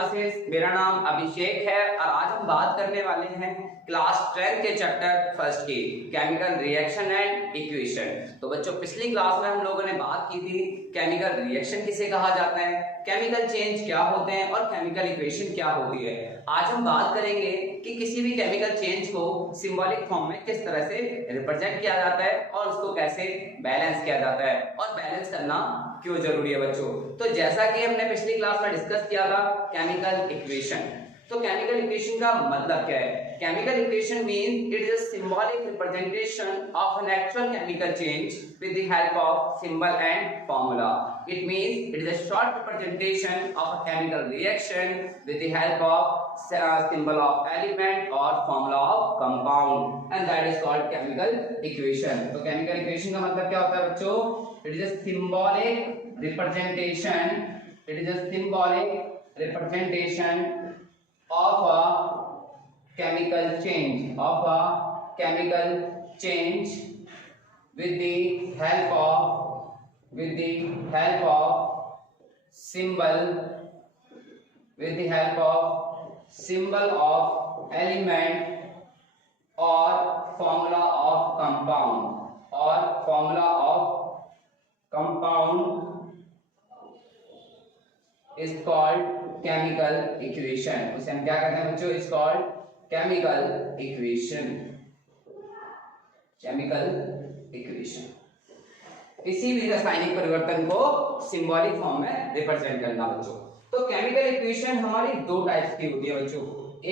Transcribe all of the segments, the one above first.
Classes. मेरा नाम अभिषेक है और आज हम बात करने वाले हैं क्लास 10 के चैप्टर फर्स्ट की केमिकल रिएक्शन एंड इक्वेशन। तो बच्चों पिछली क्लास में हम लोगों ने बात की थी केमिकल रिएक्शन किसे कहा जाता है, केमिकल चेंज क्या होते हैं और केमिकल इक्वेशन क्या होती है। आज हम बात करेंगे कि किसी भी केमिकल चेंज को सिंबॉलिक फॉर्म में किस तरह से रिप्रेजेंट किया जाता है और उसको कैसे बैलेंस किया जाता है और बैलेंस करना क्यों जरूरी है बच्चों। तो जैसा कि हमने पिछली क्लास में डिस्कस किया था केमिकल इक्वेशन, तो केमिकल इक्वेशन का मतलब क्या है? Chemical equation means it is a symbolic representation of an actual chemical change with the help of symbol and formula. It means it is a short representation of a chemical reaction with the help of symbol of element or formula of compound, and that is called chemical equation. तो chemical equation का मतलब क्या होता है बच्चों? It is a symbolic representation. It is a symbolic representation of a chemical change. Of a chemical change with the help of symbol of element or formula of compound is called chemical equation. उसे हम क्या कहते हैं बच्चों? is called chemical equation. किसी भी रासायनिक परिवर्तन को सिंबॉलिक फॉर्म में रिप्रेजेंट करना बच्चों। तो केमिकल इक्वेशन हमारी दो टाइप्स की होती है बच्चों।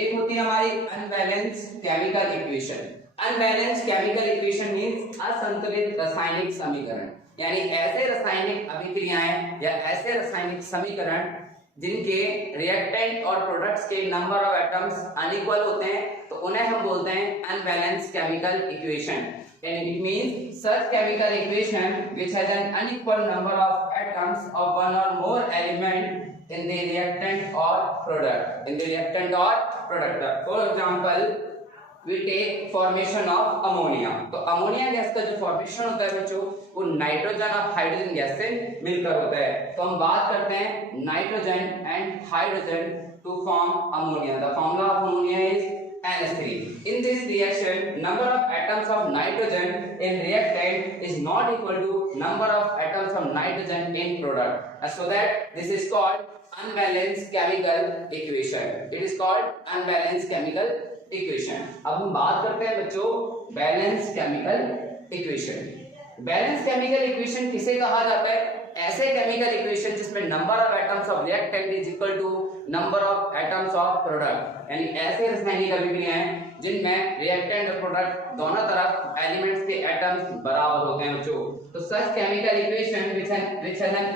एक होती है हमारी unbalance chemical equation. Unbalance chemical equation means असंतुलित रासायनिक समीकरण, यानी ऐसे रासायनिक अभिक्रियाएं या ऐसे रासायनिक समीकरण जिनके रिएक्टेंट और प्रोडक्ट्स के नंबर ऑफ एटम्स अनइक्वल होते हैं, तो उन्हें हम बोलते हैं unbalance chemical equation. And it means such chemical equation which has an unequal number of atoms of one or more element in the reactant or product. For example, we take formation of ammonia. तो ammonia gas का जो formation होता है बच्चों, वो nitrogen और hydrogen gas से मिलकर होता है। तो हम बात करते हैं nitrogen and hydrogen to form ammonia. The formula of ammonia is NH3. In this reaction, number of atoms of nitrogen in reactant is not equal to number of atoms of nitrogen in product. So that this is called unbalanced chemical equation. It is called unbalanced chemical equation. अब हम बात करते हैं बच्चों balanced chemical equation. Balanced chemical equation किसे कहा जाता है? ऐसे केमिकल इक्वेशन जिसमें number of atoms of reactant is equal to number of atoms of product, यानी ऐसे रासायनिक अभिक्रियाएं जिनमें रिएक्टेंट और प्रोडक्ट दोनों तरफ एलिमेंट्स के एटम्स बराबर होते हैं बच्चों। तो such chemical equation which has an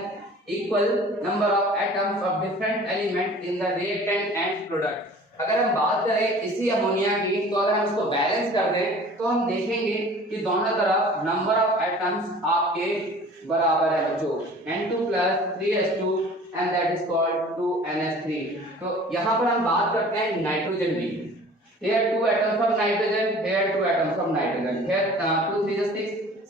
equal number of atoms of different element in the reactant and product। अगर हम बात करें इसी अमोनिया की, तो अगर हम इसको बैलेंस कर दें तो हम देखेंगे कि दोनों तरफ नंबर ऑफ एटम्स आपके बराबर है बच्चों, N2 plus 3S2 and that is called 2NH3। तो यहाँ पर हम बात करते हैं नाइट्रोजन की। Here 2 atoms of nitrogen, here 2 atoms of nitrogen, here 2 3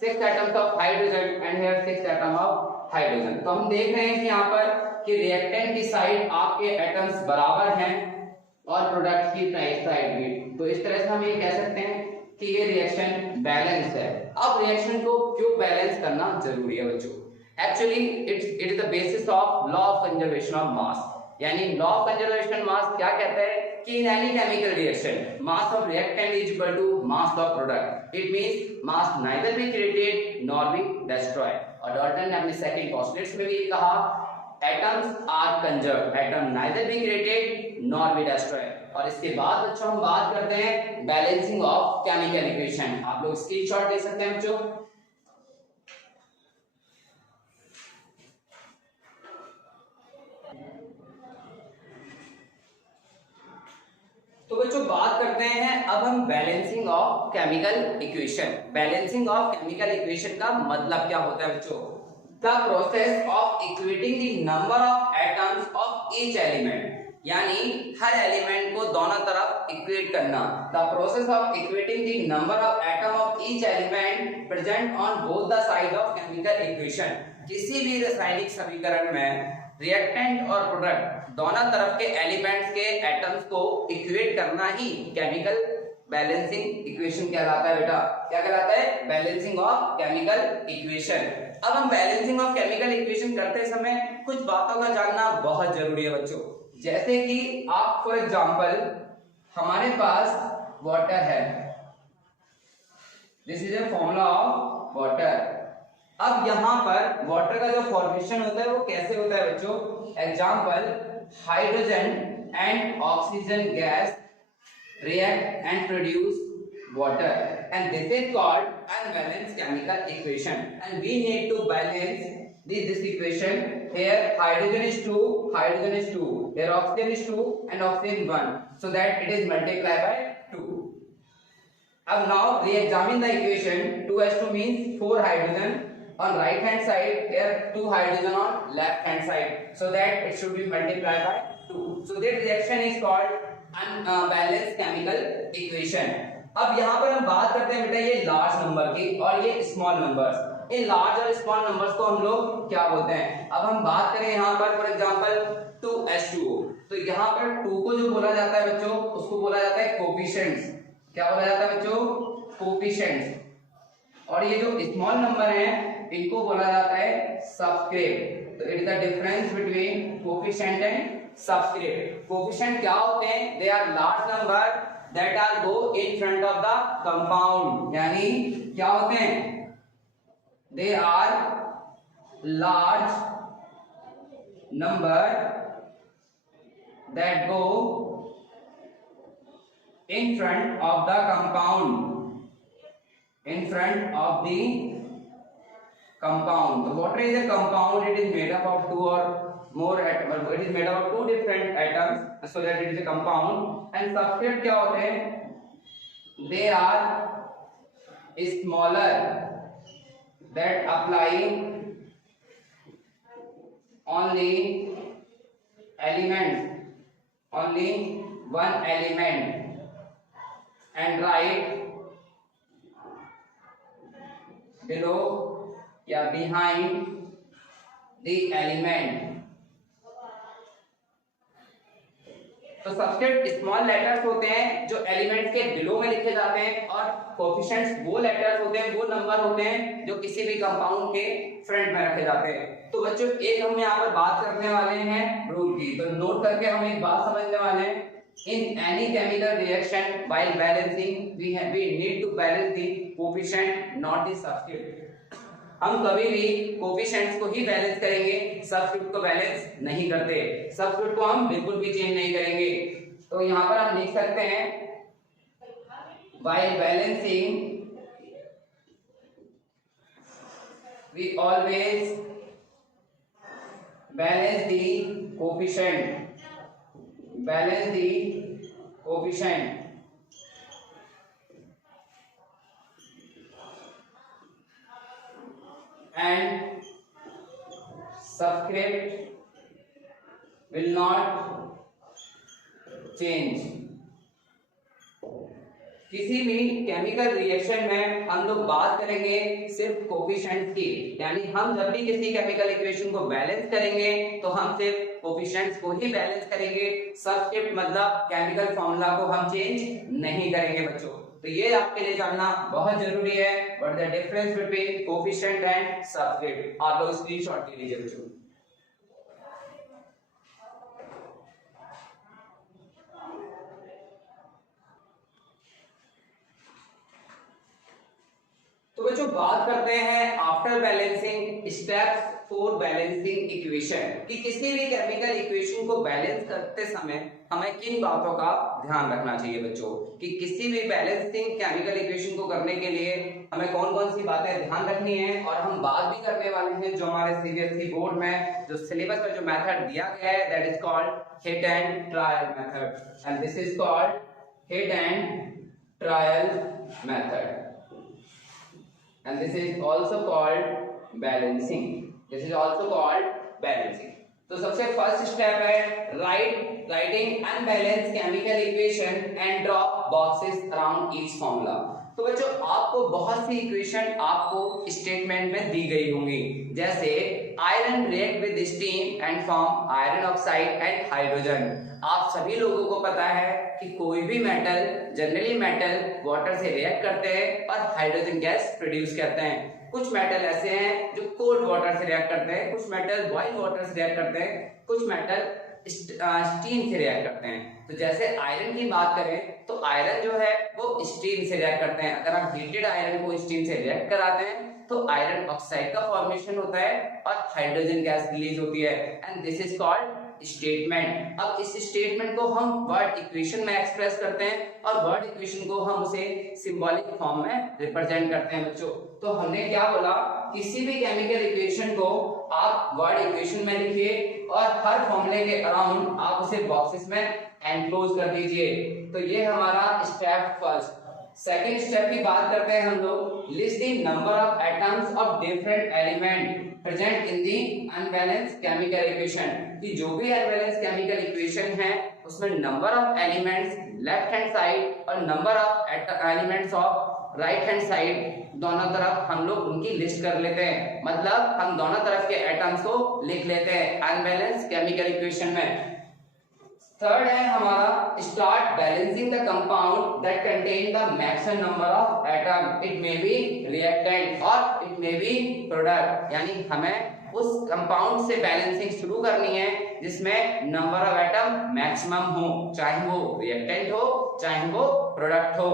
6 atoms of hydrogen and here 6 atom of hydrogen। तो हम देख रहे हैं कि यहाँ पर कि रिएक्टेंट की साइड आपके एटम्स बराबर हैं और प्रोडक्ट की साइड भी। तो इस तरह से हम ये कह सकते हैं कि ये रिएक्शन बैलेंस है। अब रिएक्शन को क्यों बैलेंस करना जरूरी है बच्चों? Actually it is the basis of law of conservation of mass. यानी लॉ ऑफ कंजर्वेशन मास क्या कहता है कि in any chemical reaction mass of reactant is equal to mass of product. It means mass neither be created nor be destroyed. और Dalton ने अपने second postulates में भी कहा atoms are conserved, atom neither be created nor be destroyed. और इसके बाद बच्चों हम बात करते हैं बैलेंसिंग ऑफ केमिकल इक्वेशन। आप लोग स्क्रीनशॉट ले सकते हैं बच्चों। तो बच्चों बात करते हैं अब हम balancing of chemical equation. Balancing of chemical equation का मतलब क्या होता है बच्चों? The process of equating the number of atoms of each element, यानी हर एलिमेंट को दोनों तरफ इक्वेट करना। The process of equating the number of atom of each element present on both the side of chemical equation. किसी भी रासायनिक समीकरण में रिएक्टेंट और प्रोडक्ट दोनों तरफ के एलिमेंट्स के एटम्स को इक्वेट करना ही केमिकल बैलेंसिंग इक्वेशन कहलाता है बेटा। क्या कहलाता है? Balancing of chemical equation. अब हम बैलेंसिंग ऑफ केमिकल इक्वेशन करते समय कुछ बातों का जानना बहुत जरूरी है बच्चों। जैसे कि आप फॉर एग्जांपल हमारे पास वाटर है, this is a formula of water. अब यहाँ पर वाटर का जो फॉर्मेशन होता है वो कैसे होता है बच्चों? Example, hydrogen and oxygen gas react and produce water, and this is called unbalanced chemical equation, and we need to balance this equation. Here hydrogen is 2, here oxygen is 2 and oxygen 1, so that it is multiplied by 2. अब now re-examine the equation. 2h2 means 4 hydrogen on right hand side, here 2 hydrogen on left hand side, so that it should be multiplied by 2. So that reaction is called unbalanced chemical equation. अब यहाँ पर हम बात करते हैं बेटा ये large number की और ये स्मॉल नंबर्स। ये लार्ज और स्मॉल नंबर्स को हम लोग क्या बोलते हैं? अब हम बात करें यहाँ पर फॉर एग्जांपल 2h2O, तो यहाँ पर 2 को जो बोला जाता है बच्चों उसको बोला जाता है कोफिशिएंट्स। क्या बोला जाता है बच्चों? कोफिशिएंट्स। और ये जो स्मॉल नंबर हैं इनको बोला जाता है सबस्क्रिप्ट। तो it is the difference between coefficient and subscript. Coefficient क्या होते हैं? They are large number that are go in front of the compound. यानी क्या होते हैं? They are large number that go in front of the compound, in front of the compound. The water is a compound. It is made up of 2 or more atoms. It is made up of 2 different atoms, so that it is a compound. And substrate क्या होते हैं? They are smaller that apply only elements, only one element, and write below या behind the element. तो subscript small letters होते हैं जो elements के below में लिखे जाते हैं, और कोफिशिएंट्स वो लेटर्स होते हैं, वो नंबर होते हैं जो किसी भी कंपाउंड के फ्रंट में रखे जाते हैं। तो बच्चों एक हम यहाँ पर बात करने वाले हैं रूल की, तो नोट करके हम एक बात समझने वाले हैं। In any chemical reaction, while balancing, we need to balance the coefficient, not the subscript. हम कभी भी कोफिशिएंट्स को ही बैलेंस करेंगे, सबस्क्रिप्ट को बैलेंस नहीं करते। सबस्क्रिप्ट को हम बिल्कुल भी चेंज नहीं करेंगे। तो यहाँ पर हम लिख सकते हैं while balancing we always balance the coefficient, balance the coefficient, and subscript will not change. किसी भी केमिकल रिएक्शन में हम लोग बात करेंगे सिर्फ कोफिशिएंट्स की, यानी हम जब भी किसी केमिकल इक्वेशन को बैलेंस करेंगे तो हम सिर्फ कोफिशिएंट्स को ही बैलेंस करेंगे। सबस्क्रिप्ट मतलब केमिकल फॉर्मूला को हम चेंज नहीं करेंगे बच्चों। तो ये आपके लिए जानना बहुत जरूरी है, what the difference between coefficient and subscript. आप लोग स्क्रीनशॉट ले लीजिए बच्चों। तो बच्चों बात करते हैं after balancing steps for balancing equation, कि किसी भी केमिकल इक्वेशन को बैलेंस करते समय हमें किन बातों का ध्यान रखना चाहिए बच्चों। कि किसी भी बैलेंसिंग केमिकल इक्वेशन को करने के लिए हमें कौन कौन सी बातें ध्यान रखनी है, और हम बात भी करने वाले हैं जो हमारे सीबीएसई बोर्ड में जो सिलेबस में जो मेथड दिया गया है, that is called hit and trial method, and this is called hit and trial method, and this is also called balancing, this is also called balancing। तो सबसे फर्स्ट स्टेप है writing unbalance chemical equation and draw boxes around each formula. तो बच्चों आपको बहुत सी equation आपको statement में दी गई होंगी, जैसे iron react with steam and form iron oxide and hydrogen. आप सभी लोगों को पता है कि कोई भी मेटल, जनरली मेटल वाटर से रिएक्ट करते हैं और हाइड्रोजन गैस प्रोड्यूस करते हैं। कुछ मेटल ऐसे हैं जो कोल्ड वाटर से रिएक्ट करते हैं, कुछ मेटल बॉइल्ड वाटर से रिएक्ट करते हैं, कुछ मेटल स्टीम से रिएक्ट करते हैं। तो जैसे आयरन की बात करें तो आयरन जो है वो स्टीम से रिएक्ट करते हैं। अगर आप हीटेड आयरन को स्टीम से रिएक्ट कराते हैं तो आयरन ऑक्साइड का फॉर्मेशन होता है और हाइड्रोजन गैस रिलीज होती है, and this is called statement. अब इस स्टेटमेंट को हम वर्ड इक्वेशन में एक्सप्रेस करते हैं और वर्ड इक्वेशन को हम उसे सिंबॉलिक फॉर्म में रिप्रेजेंट करते हैं बच्चों। तो हमने क्या बोला, किसी भी केमिकल इक्वेशन को आप वर्ड इक्वेशन में लिखिए और हर फॉर्मूले के अराउंड आप उसे बॉक्सेस में एनक्लोज कर दीजिए। तो ये हमारा स्टेप फर्स्ट। सेकेंड स्टेप की बात करते हैं हम लोग, list the number of atoms of different element present in the unbalance chemical equation. कि जो भी अनबैलेंस केमिकल इक्वेशन है उसमें number of elements left hand side और number of elements of right hand side, दोनों तरफ हम लोग उनकी लिस्ट कर लेते हैं। मतलब हम दोनों तरफ के एटम्स को लिख लेते हैं अनबैलेंस केमिकल इक्वेशन में। थर्ड है हमारा start balancing the compound that contain the maximum number of atom, it may be reactant और इट मे बी प्रोडक्ट। यानी हमें उस कंपाउंड से बैलेंसिंग शुरू करनी है जिसमें नंबर ऑफ एटम मैक्सिमम हो, चाहे वो रिएक्टेंट हो चाहे वो प्रोडक्ट हो।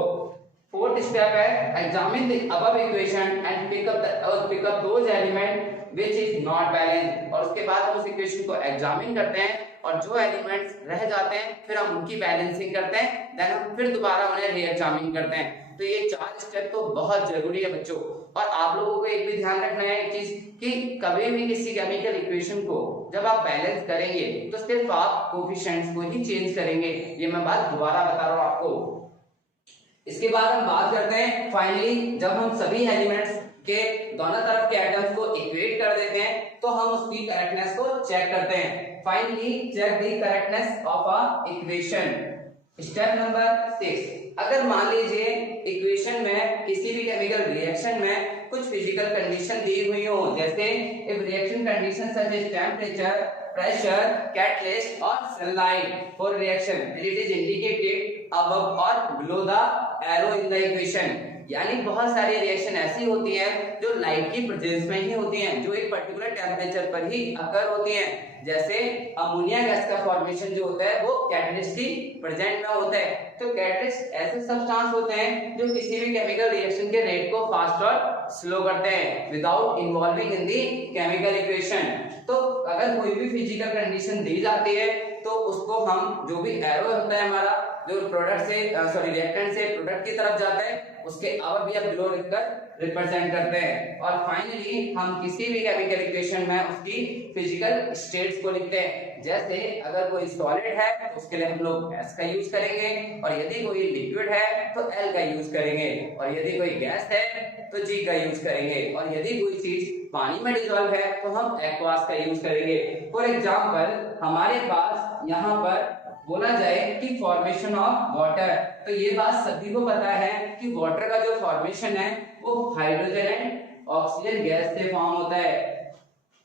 फोर्थ स्टेप है examine the above equation and pick up those element which is not balanced. और उसके बाद हम उस इक्वेशन को एग्जामिन करते हैं और जो एलिमेंट्स रह जाते हैं फिर हम उनकी बैलेंसिंग करते हैं, देन हम फिर दोबारा उन्हें रीएग्जामिन करते हैं। तो ये 4 स्टेप तो बहुत जरूरी है बच्चों। और आप लोगों को एक भी ध्यान रखना है एक चीज कि कभी भी किसी केमिकल इक्वेशन को जब आप बैलेंस करेंगे तो सिर्फ आप कोफिशिएंट्स को ही चेंज करेंगे। ये मैं बात दोबारा बता रहा हूं आपको। इसके बाद हम बात करते हैं फाइनली, जब हम सभी एलिमेंट्स के दोनों तरफ के एटम्स को इक्वेट कर देते हैं तो हम उसकी करेक्टनेस को चेक करते हैं। Finally check the correctness of a equation. Step number 6, अगर मान लीजिए इक्वेशन में किसी भी केमिकल रिएक्शन में कुछ फिजिकल कंडीशन दी हुई हो, जैसे if reaction condition such as temperature, pressure, catalyst और sunlight for reaction, it is indicated above और below the arrow in the equation. यानी बहुत सारी रिएक्शन ऐसी होती हैं जो लाइट की प्रेजेंस में ही होती हैं, जो एक पर्टिकुलर टेम्परेचर पर ही अकर होती हैं। जैसे अमोनिया गैस का फॉर्मेशन जो होता है वो कैटलिस्ट की प्रेजेंट में होता है। तो कैटलिस्ट ऐसे सब्सटेंस होते हैं जो किसी भी केमिकल रिएक्शन के रेट को फास्ट और स्लो करते हैं without involving in the chemical equation. तो अगर कोई भी फिजिकल कंडीशन दी जाती है तो उसको हम जो भी एरो होता है हमारा, जो प्रोडक्ट से रिएक्टेंट से प्रोडक्ट की तरफ जाता है, उसके अबव या बिलो लिखकर रिप्रेजेंट करते हैं। और फाइनली हम किसी भी केमिकल इक्वेशन में उसकी फिजिकल स्टेट्स को लिखते हैं। जैसे अगर कोई सॉलिड है तो उसके लिए हम लोग S का यूज करेंगे, और यदि कोई लिक्विड है तो L का यूज करेंगे, और यदि कोई गैस है तो G का यूज करेंगे, और यदि कोई चीज पानी में डिसॉल्व है तो हम एक्वास का यूज करेंगे। फॉर एग्जांपल हमारे पास यहाँ पर बोला जाए कि फॉर्मेशन ऑफ वाटर, तो ये बात सभी को पता है कि वाटर का जो फॉर्मेशन है वो हाइड्रोजन एंड ऑक्सीजन गैस से फॉर्म होता है।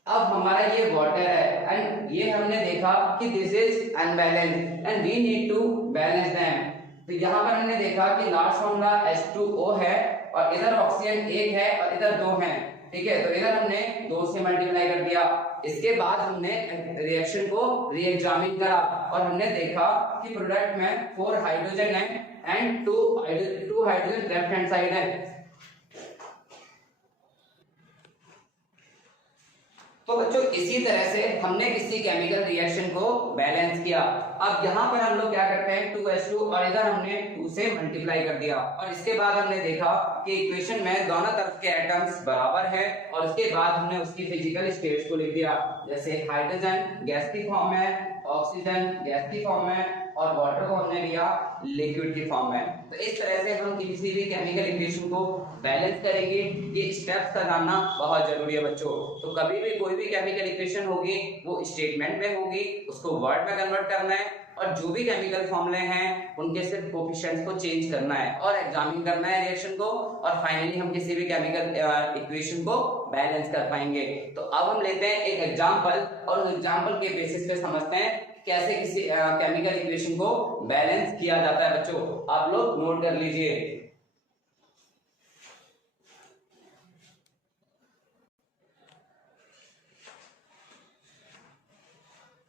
अब हमारा ये वाटर है एंड ये हमने देखा कि this is unbalanced and we need to balance them. तो यहाँ पर हमने देखा कि लास्ट फॉर्मूला H2O है और इधर ऑक्सीजन 1 है और इधर 2 है, ठीक है। तो इधर हमने 2 से मल्टीप्लाई कर दिया। इसके बाद हमने रिएक्शन को रीएग्जामिन करा और हमने देखा कि प्रोडक्ट में 4 हाइड्रोजन है and 2 hydrogen left hand side है। तो बच्चों इसी तरह से हमने किसी केमिकल रिएक्शन को बैलेंस किया। अब यहाँ पर हम लोग क्या करते हैं 2H2 और इधर हमने 2 से मल्टीप्लाई कर दिया, और इसके बाद हमने देखा कि इक्वेशन में दोनों तरफ के एटम्स बराबर हैं, और उसके बाद हमने उसकी फिजिकल स्टेट्स को लिख दिया। जैसे हाइड्रोजन गैस की फॉर्म में, ऑक्सीजन गैस की फॉर्म में, और वाटर को हमने लिया लिक्विड की फॉर्म में। तो इस तरह से हम किसी भी केमिकल इक्वेशन को बैलेंस करेंगे। ये स्टेप्स का जानना बहुत जरूरी है बच्चों। तो कभी भी कोई भी केमिकल इक्वेशन होगी वो स्टेटमेंट में होगी, उसको वर्ड में कन्वर्ट करना है और जो भी केमिकल फॉर्मूले हैं उनके सिर्फ कोफिशिएंट्स को चेंज करना है और एग्जामिन करना है रिएक्शन को, और फाइनली हम किसी भी केमिकल इक्वेशन को बैलेंस कर पाएंगे। तो अब हम लेते हैं एक एग्जांपल और उस एग्जांपल के बेसिस पे समझते हैं कैसे किसी केमिकल इक्वेशन को बैलेंस किया जाता है। बच्चों आप लोग नोट कर लीजिए।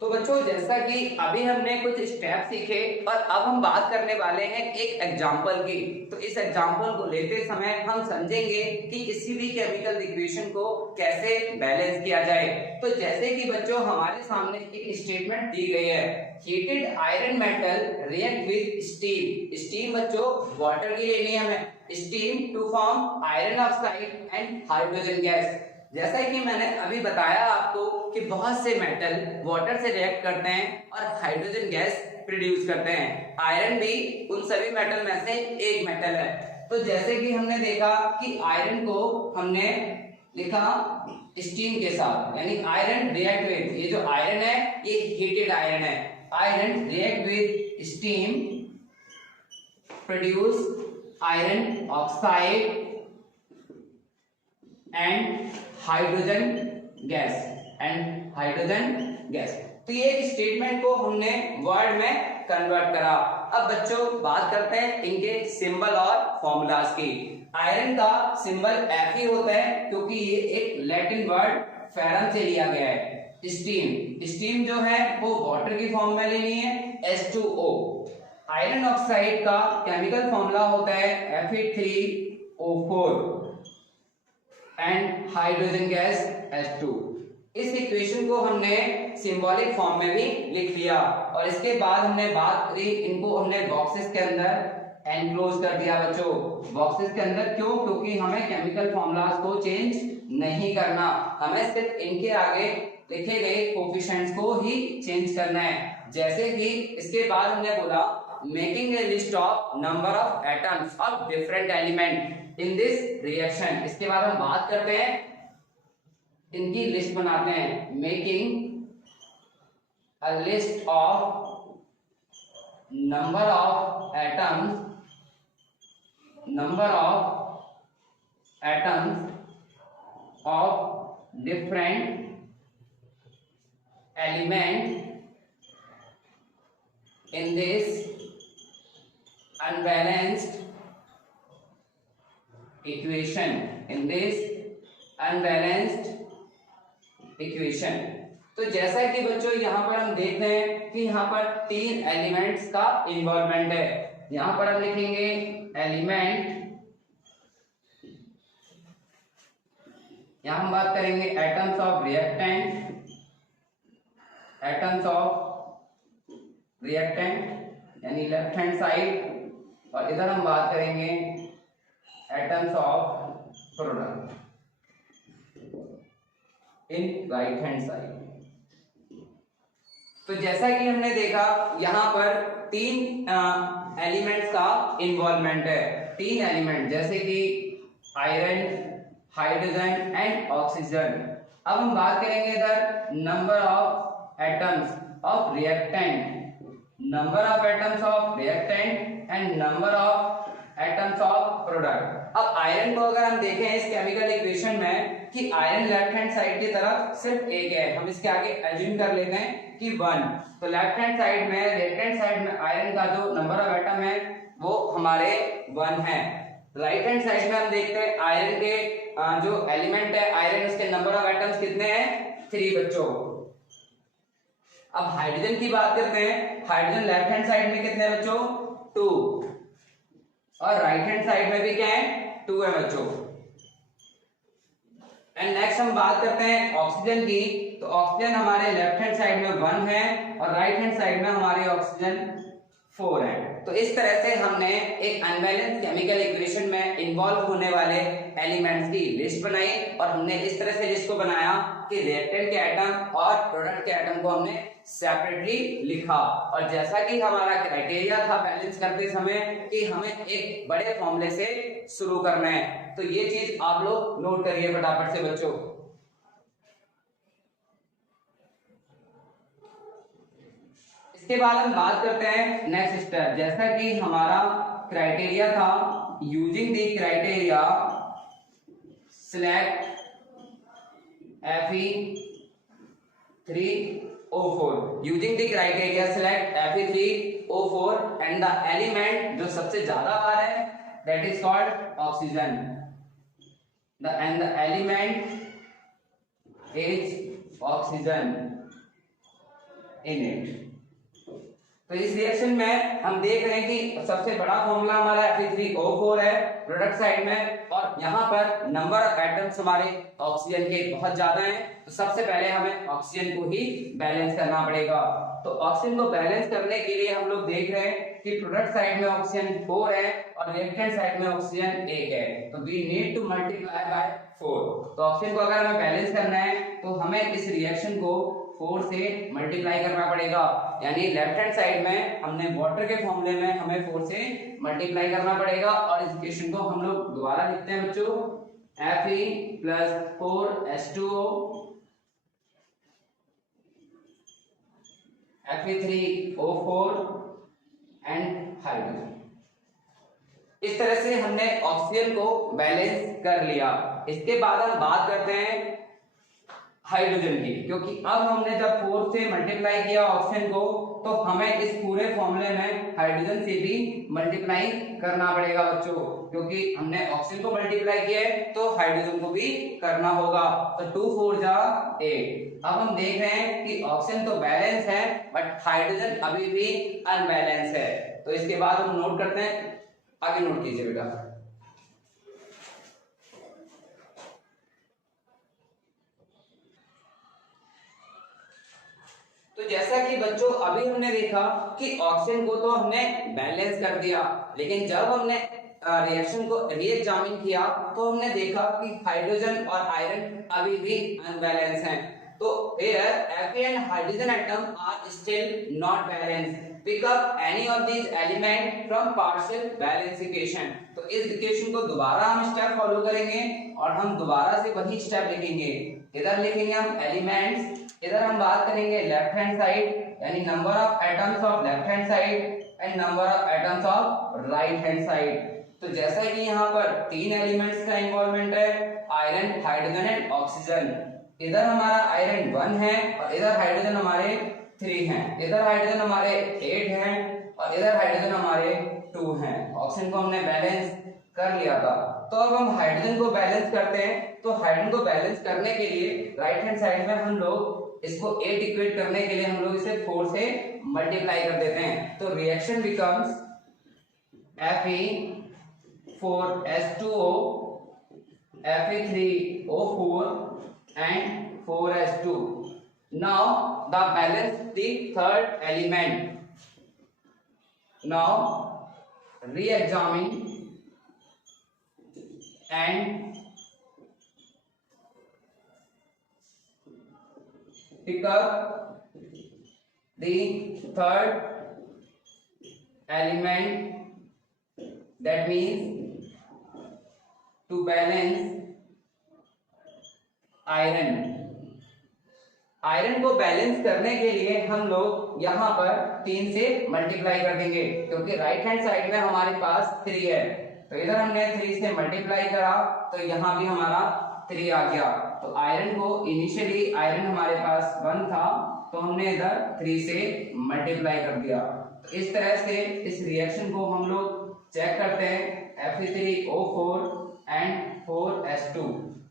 तो बच्चों जैसा कि अभी हमने कुछ स्टेप सीखे और अब हम बात करने वाले हैं एक एग्जांपल की। तो इस एग्जांपल को लेते समय हम समझेंगे कि किसी भी केमिकल इक्वेशन को कैसे बैलेंस किया जाए। तो जैसे कि बच्चों हमारे सामने एक स्टेटमेंट दी गई है, heated iron metal react with steam. Steam बच्चों वाटर की लेनी है हमें, steam to form iron oxide and hydrogen gas. जैसा कि मैंने अभी बताया आपको कि बहुत से मेटल वाटर से रिएक्ट करते हैं और हाइड्रोजन गैस प्रोड्यूस करते हैं। आयरन भी उन सभी मेटल में से एक मेटल है। तो जैसे कि हमने देखा कि आयरन को हमने लिखा स्टीम के साथ, यानी आयरन रिएक्ट विद, ये जो आयरन है ये हीटेड आयरन है, iron react with steam produce iron oxide and hydrogen gas. तो ये स्टेटमेंट को हमने वर्ड में कन्वर्ट करा। अब बच्चों बात करते हैं इनके सिंबल और फॉर्मूलाज की। आयरन का सिंबल F ही होता है क्योंकि ये एक लैटिन वर्ड फेरम से लिया गया है। स्टीम जो है वो वाटर की फॉर्म में लेनी है, H2O। आयरन ऑक्साइड का केमिकल फॉर्मूला होता है Fe3O4 and hydrogen gas H2। इस इक्वेशन को हमने सिंबॉलिक फॉर्म में भी लिख लिया और इसके बाद हमने बात करी, इनको हमने बॉक्सेस के अंदर एनक्लोज कर दिया बच्चों। बॉक्सेस के अंदर क्यों? क्योंकि हमें केमिकल फॉर्मूलाज को चेंज नहीं करना, हमें सिर्फ इनके आगे लिखे गए कोफिशिएंट्स को ही चेंज करना है। जैसे कि इसके बाद हमने बोला making a list of number of atoms of different element in this reaction. इसके बाद हम बात करते हैं इनकी लिस्ट बनाते हैं, making a list of number of atoms of different element in this unbalanced equation। तो जैसा कि बच्चों यहाँ पर हम देख रहे हैं कि यहाँ पर 3 एलिमेंट्स का इन्वॉल्वमेंट है। यहाँ पर हम लिखेंगे एलिमेंट, यहाँ हम बात करेंगे एटम्स ऑफ रिएक्टेंट यानी लेफ्ट हैंड साइड, और इधर हम बात करेंगे atoms of product in right hand side. तो जैसा कि हमने देखा यहाँ पर 3 एलिमेंट्स का इन्वॉल्वमेंट है। 3 एलिमेंट जैसे कि आयरन, हाइड्रोजन एंड ऑक्सीजन। अब हम बात करेंगे इधर number of atoms of reactant and number of atoms of product. अब आयरन को अगर हम देखें इस केमिकल इक्वेशन में कि आयरन लेफ्ट हैंड साइड की तरफ सिर्फ एक है, हम इसके आगे एज्यूम कर लेते हैं कि 1। तो लेफ्ट हैंड साइड में, राइट हैंड साइड में आयरन का जो नंबर ऑफ एटम है वो हमारे 1 है। राइट हैंड साइड में हम देखते हैं आयरन के जो एलिमेंट है आयरन, उसके नंबर ऑफ एटम्स कितने हैं? 3 बच्चों। अब हाइड्रोजन की बात करते हैं, हाइड्रोजन लेफ्ट हैंड साइड में कितने हैं बच्चों? 2, और राइट हैंड साइड में भी क्या है? 2 है बच्चों। एंड नेक्स्ट हम बात करते हैं ऑक्सीजन की। तो ऑक्सीजन हमारे लेफ्ट हैंड साइड में 1 है और राइट हैंड साइड में हमारे ऑक्सीजन 4 है। तो इस तरह से हमने एक अनबैलेंस केमिकल इक्वेशन में इन्वॉल्व होने वाले एलिमेंट्स की लिस्ट बनाई और हमने इस तरह से लिस्ट को बनाया कि रिएक्टेंट के एटम और प्रोडक्ट के एटम को हमने सेपरेटली लिखा, और जैसा कि हमारा क्राइटेरिया था बैलेंस करते समय कि हमें एक बड़े फॉर्मूले से शुरू करना है। तो ये चीज आप लोग नोट करिए फटाफट से बच्चों। इसके बाद हम बात करते हैं नेक्स्ट स्टेप। जैसा कि हमारा क्राइटेरिया था, using the criteria select Fe3O4, using the criteria select Fe3O4 and the element जो सबसे ज्यादा आ रहा है that is called oxygen, and the element is oxygen in it. तो इस रिएक्शन में हम देख रहे हैं कि सबसे बड़ा फॉर्मूला हमारा Fe3O4 है प्रोडक्ट साइड में, और यहाँ पर नंबर ऑफ एटम्स हमारे ऑक्सीजन के बहुत ज्यादा हैं। तो सबसे पहले हमें ऑक्सीजन को ही बैलेंस करना पड़ेगा। तो ऑक्सीजन को बैलेंस करने के लिए हम लोग देख रहे हैं कि प्रोडक्ट साइड में ऑक्सीजन 4 है और रिएक्टेंट साइड में ऑक्सीजन 1 है, तो we need to multiply by 4। तो ऑक्सीजन को अगर हमें बैलेंस करना है तो हमें इस रिएक्शन को 4 से मल्टीप्लाई करना पड़ेगा, यानी लेफ्ट हैंड साइड में हमने वाटर के फॉर्मूले में हमें 4 से मल्टीप्लाई करना पड़ेगा। और इस इक्वेशन को हम लोग दोबारा लिखते हैं बच्चों, Fe plus 4H2O Fe3O4 and hydrogen. इस तरह से हमने ऑक्सीजन को बैलेंस कर लिया। इसके बाद हम बात करते हैं हाइड्रोजन की, क्योंकि अब हमने जब 4 से मल्टीप्लाई किया ऑक्सीजन को तो हमें इस पूरे फॉर्मूले में हाइड्रोजन से भी मल्टीप्लाई करना पड़ेगा बच्चों, क्योंकि हमने ऑक्सीजन को मल्टीप्लाई किया है तो हाइड्रोजन को भी करना होगा। तो 2 4 जा 8। अब हम देख रहे हैं कि ऑक्सीजन तो बैलेंस है बट हाइड्रोजन अभी भी अनबैलेंस है। तो इसके बाद हम नोट करते हैं, आगे नोट कीजिए बेटा। तो जैसा कि बच्चों अभी हमने देखा कि ऑक्सीजन को तो हमने बैलेंस कर दिया, लेकिन जब हमने रिएक्शन को रीएग्जामिन किया तो हमने देखा कि हाइड्रोजन और आयरन अभी भी अनबैलेंस हैं। तो here Fe and hydrogen atom are still not balanced. Pick up any of these element from partial balance equation. तो इस इक्वेशन को दोबारा हम स्टेप फॉलो करेंगे और हम दोबारा से वही स्टेप लिखेंगे। इधर लिखेंगे हम एलिमेंट्स, इधर हम बात करेंगे लेफ्ट हैंड साइड यानी number of atoms of left hand side and number of atoms of right hand side. तो जैसा कि यहाँ पर 3 एलिमेंट्स का इन्वॉल्वमेंट है, आयरन, हाइड्रोजन एंड ऑक्सीजन। इधर हमारा आयरन 1 है और इधर हाइड्रोजन हमारे 3 हैं, इधर हाइड्रोजन हमारे 8 हैं और इधर हाइड्रोजन हमारे 2 हैं। ऑक्सीजन को हमने बैलेंस कर लिया था। तो अब हम हाइड्रोजन को बैलेंस करते हैं। तो हाइड्रोजन को बैलेंस करने के लिए राइट हैंड साइड में हम लोग इसको 8 इक्वेट करने के लिए हम लोग इसे 4 से मल्टीप्लाई कर देते हैं। तो reaction becomes Fe4H2O Fe3O4 and 4H2. Now the balance the third element. Now re-examine and pick up the third element, that means to balance iron. Iron को बैलेंस करने के लिए हम लोग यहाँ पर 3 से मल्टीप्लाई कर देंगे, क्योंकि राइट हैंड साइड में हमारे पास 3 है। तो इधर हमने 3 से मल्टीप्लाई करा तो यहाँ भी हमारा 3 आ गया। तो आयरन को इनिशियली आयरन हमारे पास 1 था तो हमने इधर 3 से मल्टीप्लाई कर दिया। तो इस तरह से इस रिएक्शन को हम लोग चेक करते हैं, Fe3O4 and 4H2.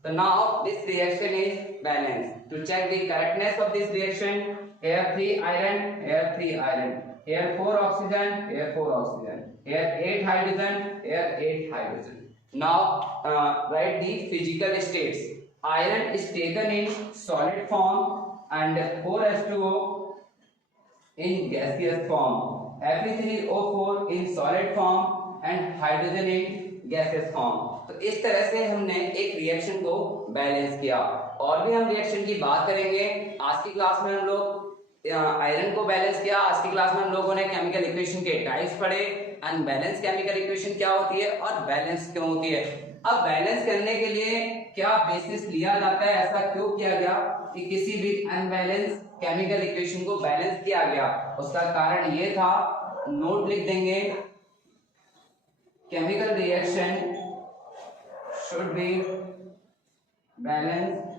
So now this reaction is balanced. To check the correctness of this reaction, here 3 iron, here 3 iron, here 4 oxygen, here 4 oxygen, here 8 hydrogen, here 8 hydrogen. Now write the physical states. Iron is taken in solid form and 4H2O in gaseous form. Fe3O4 in solid form and hydrogen in gases form. तो इस तरह से हमने एक reaction को balance किया। और भी हम रिएक्शन की बात करेंगे। आज की क्लास में हम लोग आयरन को बैलेंस किया। आज की क्लास में हम लोगों ने केमिकल इक्वेशन के टाइप्स पढ़े, अनबैलेंस केमिकल इक्वेशन क्या होती है और बैलेंस क्यों होती है। अब बैलेंस करने के लिए क्या बेसिस लिया जाता है, ऐसा क्यों किया गया कि किसी भी अनबैलेंस केमिकल इक्वेशन को बैलेंस किया गया, उसका कारण ये था, नोट लिख देंगे, chemical reaction should be balanced,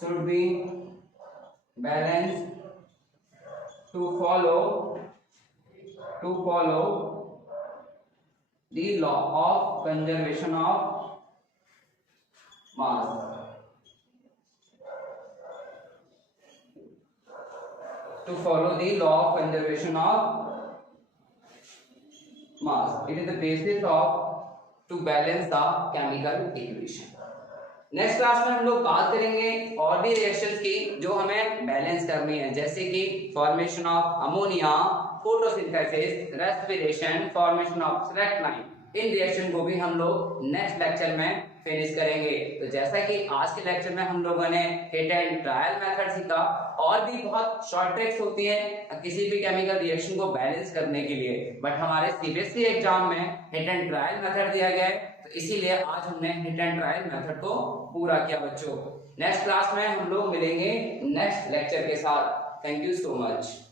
should be balanced to follow the law of conservation of mass. To follow the law of conservation of mass, it is the basis of to balance the chemical equation. Next class में हम लोग बात करेंगे और भी reactions की जो हमें बैलेंस करनी है, जैसे कि formation of ammonia, photosynthesis, respiration, formation of सेलेक्टाइन। इन रिएक्शन को भी हम लोग नेक्स्ट लेक्चर में फिनिश करेंगे। तो जैसा कि आज के लेक्चर में हम लोगों ने हिट एंड ट्रायल मेथड सीखा, और भी बहुत शॉर्ट ट्रिक्स होती है किसी भी केमिकल रिएक्शन को बैलेंस करने के लिए, बट हमारे सीबीएसई एग्जाम में हिट एंड ट्रायल मेथड दिया गया है, तो इसीलिए आज हमने हिट एंड ट्रायल मेथड को पूरा किया बच्चों। नेक्स्ट क्लास में हम लोग मिलेंगे नेक्स्ट लेक्चर के साथ। Thank you so much.